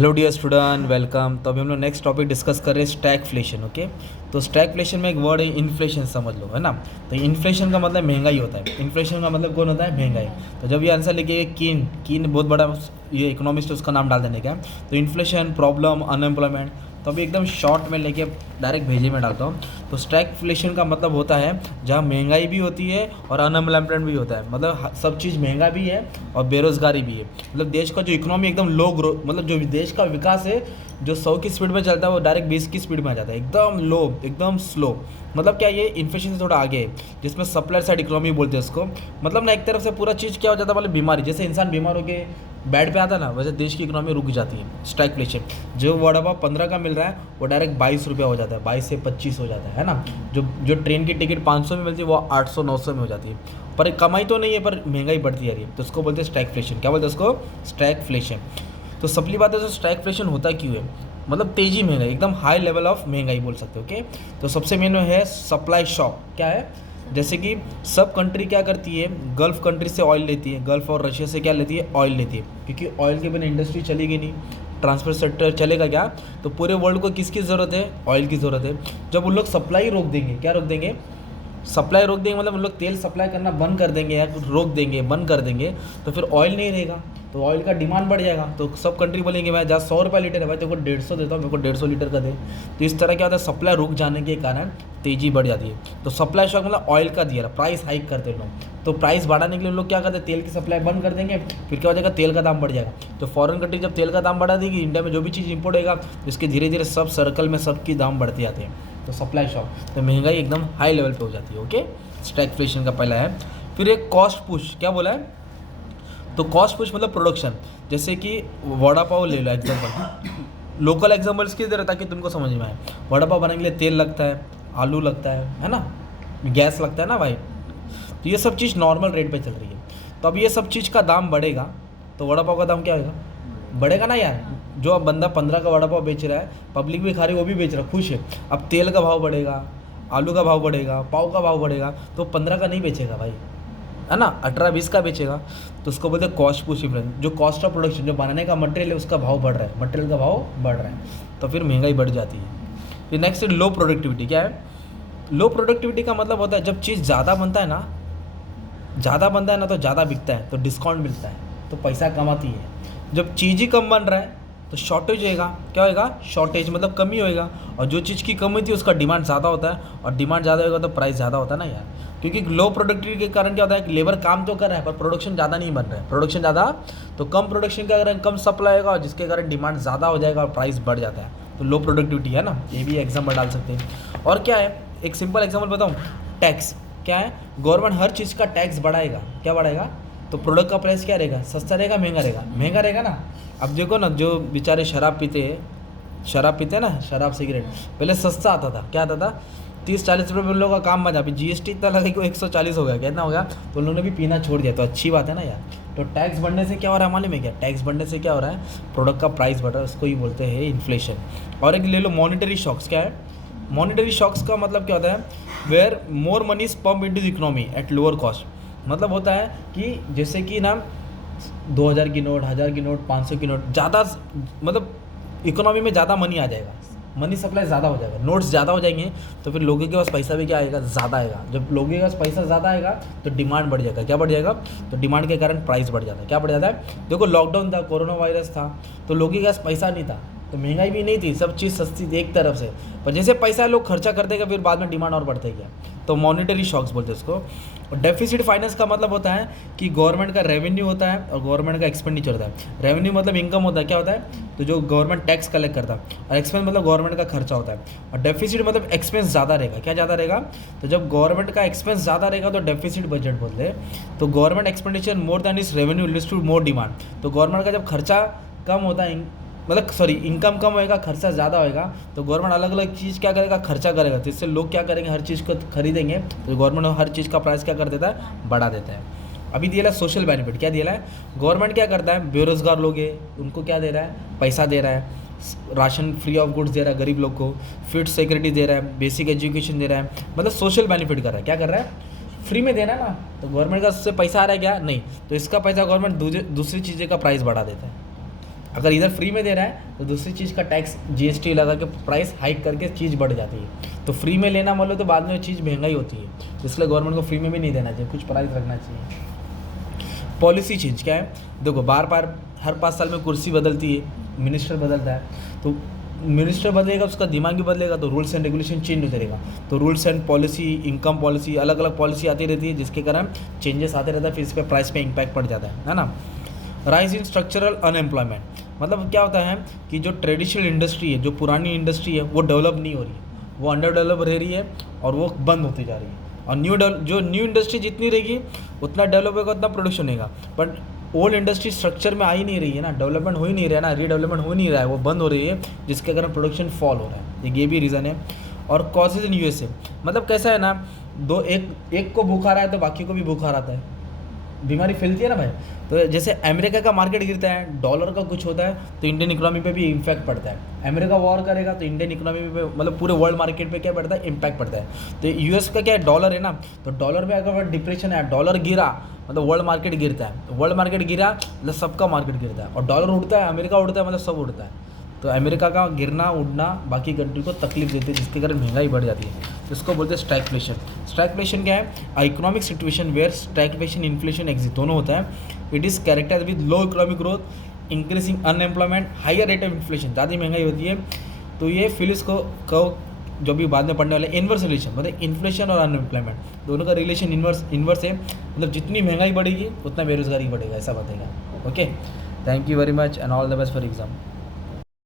Hello dear student, welcome. तो अभी हम लोग नेक्स्ट टॉपिक डिस्कस कर रहे हैं स्टैगफ्लेशन। ओके, तो स्टैगफ्लेशन में एक वर्ड है इन्फ्लेशन, समझ लो, है ना। तो इन्फ्लेशन का मतलब महंगाई होता है। इन्फ्लेशन का मतलब कौन होता है? महंगाई। तो जब ये आंसर लिखिए कीन कीन बहुत बड़ा ये इकोनॉमिस्ट है, उसका नाम डाल देने का। तो इन्फ्लेशन, प्रॉब्लम, अनएम्प्लॉयमेंट। तो अभी एकदम शॉर्ट में लेके डायरेक्ट भेजे में डालता हूँ। तो स्टैगफ्लेशन का मतलब होता है जहाँ महंगाई भी होती है और अनएम्प्लॉयमेंट भी होता है। मतलब सब चीज़ महंगा भी है और बेरोजगारी भी है। मतलब देश का जो इकोनॉमी एकदम लो ग्रोथ, मतलब जो देश का विकास है जो 100 की स्पीड में चलता है वो डायरेक्ट 20 की स्पीड में आ जाता है, एकदम लो, एकदम स्लो। मतलब क्या, ये इन्फ्लेशन से थोड़ा आगे है, जिसमें सप्लाई साइड इकोनॉमी बोलते हैं इसको। मतलब ना एक तरफ से पूरा चीज़ क्या हो जाता है, मतलब बीमारी, जैसे इंसान बीमार होकर बेड पे आता है ना, वैसे देश की इकोनॉमी रुक जाती है। स्टैगफ्लेशन, जो वड़ा पाव 15 का मिल रहा है वो डायरेक्ट 22 रुपया हो जाता है, 22 से 25 हो जाता है ना। जो जो ट्रेन की टिकट 500 में मिलती है वो 800 900 में हो जाती है। पर कमाई तो नहीं है, पर महंगाई बढ़ती जा रही है, तो उसको बोलते हैं स्टैगफ्लेशन। क्या बोलते हैं उसको? स्टैगफ्लेशन। तो सबली बात है, तो स्टैगफ्लेशन होता क्यों है? मतलब तेजी महंगाई, एकदम हाई लेवल ऑफ महंगाई बोल सकते हो। ओके, तो सबसे मेन है सप्लाई शॉक। क्या है? जैसे कि सब कंट्री क्या करती है, गल्फ़ कंट्री से ऑयल लेती है, गल्फ़ और रशिया से क्या लेती है? ऑयल लेती है, क्योंकि ऑयल के बिना इंडस्ट्री चलेगी नहीं, ट्रांसपोर्ट सेक्टर चलेगा क्या? तो पूरे वर्ल्ड को किसकी ज़रूरत है? ऑयल की ज़रूरत है। जब उन लोग सप्लाई रोक देंगे, क्या रोक देंगे? सप्लाई रोक देंगे, मतलब उन लोग तेल सप्लाई करना बंद कर देंगे या रोक देंगे, बंद कर देंगे, तो फिर ऑयल नहीं रहेगा, तो ऑयल का डिमांड बढ़ जाएगा। तो सब कंट्री बोलेंगे मैं जहाँ 100 रुपये लीटर है भाई, तेरे को 150 देता हूँ, मेरे को 150 लीटर का दे। तो इस तरह क्या होता है, सप्लाई रुक जाने के कारण तेज़ी बढ़ जाती है। तो सप्लाई शॉक मतलब ऑयल का दिया, प्राइस हाइक करते लोग। तो प्राइस बढ़ाने के लिए लोग क्या करते हैं, तेल की सप्लाई बंद कर देंगे, फिर क्या हो जाएगा, तेल का दाम बढ़ जाएगा। तो फॉरेन कंट्री जब तेल का दाम बढ़ा देगी, इंडिया में जो भी चीज़ इंपोर्ट होगा, तो इसके धीरे धीरे सब सर्कल में सबकी दाम बढ़ती जाते हैं। तो सप्लाई शॉक, तो महंगाई एकदम हाई लेवल पे हो जाती है। ओके, स्टैगफ्लेशन का पहला है। फिर एक कॉस्ट पुश, क्या बोला है? तो कॉस्ट पुश मतलब प्रोडक्शन। जैसे कि वड़ा पाव ले लो एग्जाम्पल, लोकल एग्जाम्पल्स की दे रहा ताकि तुमको समझ में आए। वड़ा पाव बनाने के लिए तेल लगता है, आलू लगता है ना, गैस लगता है ना भाई। तो ये सब चीज़ नॉर्मल रेट पे चल रही है। तो अब ये सब चीज़ का दाम बढ़ेगा तो वड़ा पाव का दाम क्या होगा? बढ़ेगा ना यार। जो अब बंदा 15 का वड़ा पाव बेच रहा है, पब्लिक भी खा रही है, वो भी बेच रहा है, खुश है। अब तेल का भाव बढ़ेगा, आलू का भाव बढ़ेगा, पाव का भाव बढ़ेगा, तो 15 का नहीं बेचेगा भाई, है ना, 18-20 का बेचेगा। तो उसको बोलते हैं कॉस्ट पुश इन्फ्लेशन। जो कॉस्ट ऑफ प्रोडक्शन, जो बनाने का मटेरियल है उसका भाव बढ़ रहा है, मटेरियल का भाव बढ़ रहा है, तो फिर महंगाई बढ़ जाती है। फिर नेक्स्ट लो प्रोडक्टिविटी। क्या है? लो प्रोडक्टिविटी का मतलब होता है जब चीज़ ज़्यादा बनता है ना, तो ज़्यादा बिकता है, तो डिस्काउंट मिलता है, तो पैसा कमाती है। जब चीज़ ही कम बन रहा है तो शॉर्टेज होएगा। क्या होएगा? शॉर्टेज मतलब कमी होएगा। और जो चीज़ की कमी थी उसका डिमांड ज़्यादा होता है, और डिमांड ज़्यादा होगा तो प्राइस ज़्यादा होता है ना यार। क्योंकि लो प्रोडक्टिविटी के कारण क्या होता है कि लेबर काम तो कर रहा है पर प्रोडक्शन ज़्यादा नहीं बन रहा है। प्रोडक्शन ज़्यादा, तो कम प्रोडक्शन के कारण कम सप्लाई होगा, और जिसके कारण डिमांड ज़्यादा हो जाएगा और प्राइस बढ़ जाता है। तो लो प्रोडक्टिविटी है ना, ये भी एग्जाम्पल डाल सकते हैं। और क्या है, एक सिंपल एग्जाम्पल बताऊँ, टैक्स। क्या है? गवर्नमेंट हर चीज़ का टैक्स बढ़ाएगा। क्या बढ़ाएगा? तो प्रोडक्ट का प्राइस क्या रहेगा? सस्ता रहेगा, महंगा रहेगा? महंगा रहेगा ना। अब देखो ना, जो बेचारे शराब पीते हैं ना, शराब सिगरेट, पहले सस्ता आता था। क्या आता था? 30-40 रुपये में उन लोगों का काम बचा। अभी जीएसटी इतना लगा कि 140 हो गया, कितना हो गया, तो उन लोगों ने भी पीना छोड़ दिया। तो अच्छी बात है ना यार। तो टैक्स बढ़ने से क्या हो रहा है मालूम है क्या? टैक्स बढ़ने से क्या हो रहा है? प्रोडक्ट का प्राइस बढ़ रहा है, उसको ही बोलते हैं इन्फ्लेशन। और एक ले लो मॉनिटरी शॉक्स। क्या है? मॉनिटरी शॉक्स का मतलब क्या होता है? Where more money is pump into the economy at lower cost. मतलब होता है कि जैसे कि ना 2000 की नोट, 1000 की नोट, 500 की नोट, ज़्यादा, मतलब इकोनॉमी में ज़्यादा मनी आ जाएगा, मनी सप्लाई ज़्यादा हो जाएगा, नोट्स ज़्यादा हो जाएंगे, तो फिर लोगों के पास पैसा भी क्या आएगा? ज़्यादा आएगा। जब लोगों के पास पैसा ज़्यादा आएगा तो डिमांड बढ़ जाएगा। क्या बढ़ जाएगा? तो डिमांड के कारण प्राइस बढ़ जाता है। क्या बढ़ जाता है? देखो लॉकडाउन था, कोरोना वायरस था, तो लोगों के पास पैसा नहीं था, तो महंगाई भी नहीं थी, सब चीज़ सस्ती थी एक तरफ से। पर जैसे पैसा लोग खर्चा करते गए, फिर बाद में डिमांड और बढ़ते गया, तो मॉनिटरी शॉक्स बोलते हैं इसको। और डेफिसिट फाइनेंस का मतलब होता है कि गवर्नमेंट का रेवेन्यू होता है और गवर्नमेंट का एक्सपेंडिचर होता है। रेवेन्यू मतलब इनकम होता है। क्या होता है? तो जो गवर्नमेंट टैक्स कलेक्ट करता है, और एक्सपेंस मतलब गवर्नमेंट का खर्चा होता है। और डेफिसिट मतलब एक्सपेंस ज़्यादा रहेगा। क्या ज़्यादा रहेगा? तो जब गवर्नमेंट का एक्सपेंस ज़्यादा रहेगा तो डेफिसिट बजट बोलते हैं। तो government expenditure more than is revenue leads to more demand. तो गवर्नमेंट का जब खर्चा कम होता है, मतलब सॉरी, इनकम कम होएगा, खर्चा ज़्यादा होएगा, तो गवर्नमेंट अलग अलग चीज़ क्या करेगा? खर्चा करेगा, तो इससे लोग क्या करेंगे? हर चीज़ को खरीदेंगे, तो गवर्नमेंट हर चीज़ का प्राइस क्या कर देता है? बढ़ा देता है। अभी दिया है सोशल बेनिफिट। क्या दिया है? गवर्नमेंट क्या करता है? बेरोजगार लोग हैं उनको क्या दे रहा है? पैसा दे रहा है, राशन फ्री ऑफ गुड्स दे रहा है गरीब लोग को, फूड सिक्योरिटी दे रहा है, बेसिक एजुकेशन दे रहा है, मतलब सोशल बेनिफिट कर रहा है। क्या कर रहा है? फ्री में देना ना। तो गवर्नमेंट का उससे पैसा आ रहा है क्या? नहीं, तो इसका पैसा गवर्नमेंट दूसरी चीज़ें का प्राइस बढ़ा देता है। अगर इधर फ्री में दे रहा है तो दूसरी चीज़ का टैक्स जीएसटी लगा के प्राइस हाइक करके चीज़ बढ़ जाती है। तो फ्री में लेना मान लो तो बाद में चीज़ महंगाई होती है, इसलिए गवर्नमेंट को फ्री में भी नहीं देना चाहिए, कुछ प्राइस रखना चाहिए। पॉलिसी चेंज क्या है, देखो बार बार हर 5 साल में कुर्सी बदलती है, मिनिस्टर बदलता है, तो मिनिस्टर बदलेगा उसका दिमाग भी बदलेगा, तो रूल्स एंड रेगुलेशन चेंज होते रहेगा। तो rules and policy, income policy, अलग अलग पॉलिसी आती रहती है, जिसके कारण चेंजेस आते रहता है, फिर इस पर प्राइस पे इम्पैक्ट पड़ जाता है ना। राइज इन स्ट्रक्चरल अनएम्प्लॉयमेंट, मतलब क्या होता है कि जो ट्रेडिशनल इंडस्ट्री है, जो पुरानी इंडस्ट्री है, वो डेवलप नहीं हो रही है, वो अंडर डेवलप रह रही है और वो बंद होती जा रही है। और न्यू इंडस्ट्री जितनी रहेगी उतना डेवलप होगा, उतना प्रोडक्शन होगा, बट ओल्ड इंडस्ट्री स्ट्रक्चर में आ ही नहीं रही है ना, डेवलपमेंट हो ही नहीं रहा है ना, रीडेवलपमेंट हो नहीं रहा है, वो बंद हो रही है, जिसके कारण प्रोडक्शन फॉल हो रहा है। ये भी रीज़न है। और कॉजेज इन यूएसए, मतलब कैसा है ना, एक को बुखार आया तो बाकी को भी बुखार आता है, बीमारी फैलती है ना भाई। तो जैसे अमेरिका का मार्केट गिरता है, डॉलर का कुछ होता है, तो इंडियन इकोनॉमी पे भी इम्पैक्ट पड़ता है। अमेरिका वॉर करेगा तो इंडियन इकोनॉमी पे, मतलब पूरे वर्ल्ड मार्केट पे क्या पड़ता है, इम्पैक्ट पड़ता है। तो यूएस का क्या है, डॉलर है ना, तो डॉलर में अगर डिप्रेशन है, डॉलर गिरा मतलब वर्ल्ड मार्केट गिरता है, तो वर्ल्ड मार्केट गिरा मतलब सबका मार्केट गिरता है, और डॉलर उड़ता है, अमेरिका उड़ता है, मतलब सब उड़ता है। तो अमेरिका का गिरना उड़ना बाकी कंट्री को तकलीफ देती है, जिसके कारण महंगाई बढ़ जाती है। तो इसको बोलते हैं स्टैगफ्लेशन। स्टैगफ्लेशन क्या है, economic situation where stagflation inflation exist दोनों होता है। It is character with low economic growth, increasing unemployment, higher rate of inflation, ज़्यादा महंगाई होती है। तो ये फिलिस को जो भी बाद में पढ़ने वाले इन्वर्स रिलेशन, मतलब इन्फ्लेशन और अनएम्प्लॉयमेंट दोनों का रिलेशन इन्वर्स है, मतलब जितनी महंगाई बढ़ेगी उतना बेरोजगारी बढ़ेगा, ऐसा बताएगा। Okay, thank you very much and all the best for exam.